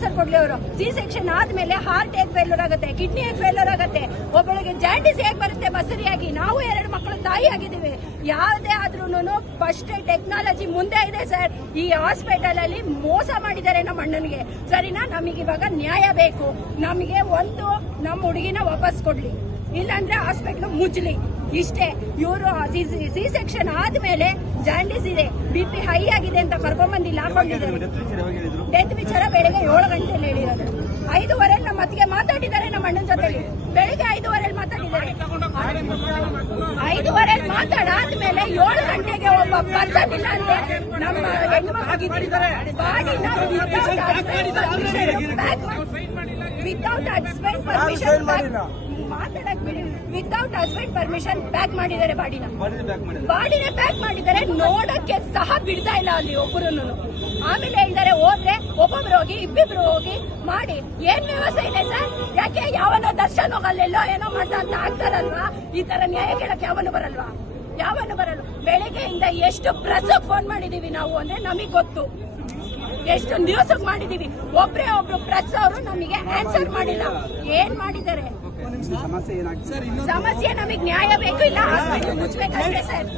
ಕೊಡ್ಲಿ ಅವರು C section ಆದ್ಮೇಲೆ ಹಾರ್ಟ್ ಹೇಗ್ ಫೇಲ್ಯೂರ್ ಆಗುತ್ತೆ, ಕಿಡ್ನಿ ಹೇಗ್ ಫೇಲ್ಯೂರ್ ಆಗುತ್ತೆ, ಒಬ್ಬಳಿಗೆ ಜಾಂಡಿಸ್ ಹೇಗ್ ಬರುತ್ತೆ ಬಸರಿಯಾಗಿ. ನಾವು 2 ಮಕ್ಕಳ ತಾಯಿ ಆಗಿದ್ದೀವಿ. ಯಾವುದೇ ಆದ್ರೂನು ಫಸ್ಟ್ ಟೆಕ್ನಾಲಜಿ ಮುಂದೆ ಇದೆ ಸರ್. ಈ ಹಾಸ್ಪಿಟಲ್ ಅಲ್ಲಿ ಮೋಸ ಮಾಡಿದ್ದಾರೆ ನಮ್ಮ ಅಣ್ಣನಿಗೆ. ಸರಿನಾ? ನಮಗೆ ಇವಾಗ ನ್ಯಾಯ ಬೇಕು. ನಮಗೆ ಒಂದು ನಮ್ಮ ಹುಡುಗಿನ ವಾಪಸ್ ಕೊಡ್ಲಿ, ಇಲ್ಲಾಂದ್ರೆ ಹಾಸ್ಪಿಟಲ್ ಮುಚ್ಚಲಿ. ಇಷ್ಟೇ. ಇವರು ಸಿ ಸೆಕ್ಷನ್ ಆದ್ಮೇಲೆ ಜಾಂಡಿಸ್ ಇದೆ, BP ಹೈ ಆಗಿದೆ ಅಂತ ಕರ್ಕೊಂಡ್ಬಂದಿಲ್ಲ ಹಾಕೊಂಡಿದ್ದಾರೆ. ಡೆತ್ ವಿಚಾರ ಬೆಳಗ್ಗೆ 7 ಗಂಟೆಯಲ್ಲಿ ಹೇಳಿರೋದು. 5:15 ನಮ್ಮ ಅತ್ತಿಗೆ ಮಾತಾಡಿದ್ದಾರೆ ನಮ್ಮ ಅಣ್ಣನ ಜೊತೆ. ಬೆಳಿಗ್ಗೆ 5:15 ಮಾತಾಡಿದ್ದಾರೆ. 5:15 ಮಾತಾಡಾದ್ಮೇಲೆ 7 ಗಂಟೆಗೆ ಒಬ್ಬ ಪರ್ಸನ್ ಇಲ್ಲ ಅಂದ್ರೆ ನಮ್ಮ ಹೆಣ್ಮಕ್ಳಿಗೆ ಬಾಡಿನ ವಿತೌಟ್ ಹಸ್ಬೆಂಡ್ ಪರ್ಮಿಷನ್ ಮಾತಾಡಕ್ ಬಿಡಿ. ವಿತೌಟ್ ಹಸ್ಬೆಂಡ್ ಪರ್ಮಿಷನ್ ಪ್ಯಾಕ್ ಮಾಡಿದ್ದಾರೆ. ಬಾಡಿನ ಪ್ಯಾಕ್ ಮಾಡಿದ್ದಾರೆ. ನೋಡಕ್ಕೆ ಸಹ ಬಿಡ್ತಾ ಇಲ್ಲ ಅಲ್ಲಿ ಒಬ್ಬರನ್ನು. ಆಮೇಲೆ ಹೇಳಿದ್ದಾರೆ ಹೋದ್ರೆ ಒಬ್ಬೊಬ್ರು ಹೋಗಿ ಇಬ್ಬಿಬ್ರು ಹೋಗಿ ಮಾಡಿ. ಏನ್ ವ್ಯವಸ್ಥೆ ಇದೆ ಸರ್? ಯಾಕೆ ಯಾವನೋ ದರ್ಶನ್ ಹೋಗಲ್ಲೆಲ್ಲೋ ಏನೋ ಮಾಡ್ದ ಅಂತ ಆಗ್ತಾರಲ್ವಾ? ಈ ತರ ನ್ಯಾಯ ಕೇಳಕ್ಕೆ ಯಾವನು ಬರಲ್ವಾ? ಬೆಳಗ್ಗೆಯಿಂದ ಎಷ್ಟು ಪ್ರೆಸ್ ಫೋನ್ ಮಾಡಿದೀವಿ ನಾವು ಅಂದ್ರೆ ನಮಗ್ ಗೊತ್ತು. ಎಷ್ಟು ನ್ಯೂಸ್ ಮಾಡಿದೀವಿ. ಒಬ್ರು ಪ್ರೆಸ್ ಅವರು ನಮಗೆ ಆನ್ಸರ್ ಮಾಡಿಲ್ಲ. ಏನ್ ಮಾಡಿದ್ದಾರೆ? ಸಮಸ್ಯೆ ನಮಗೆ ನ್ಯಾಯ ಬೇಕು, ಇಲ್ಲ ಮುಚ್ಚಬೇಕಷ್ಟೇ ಸರ್.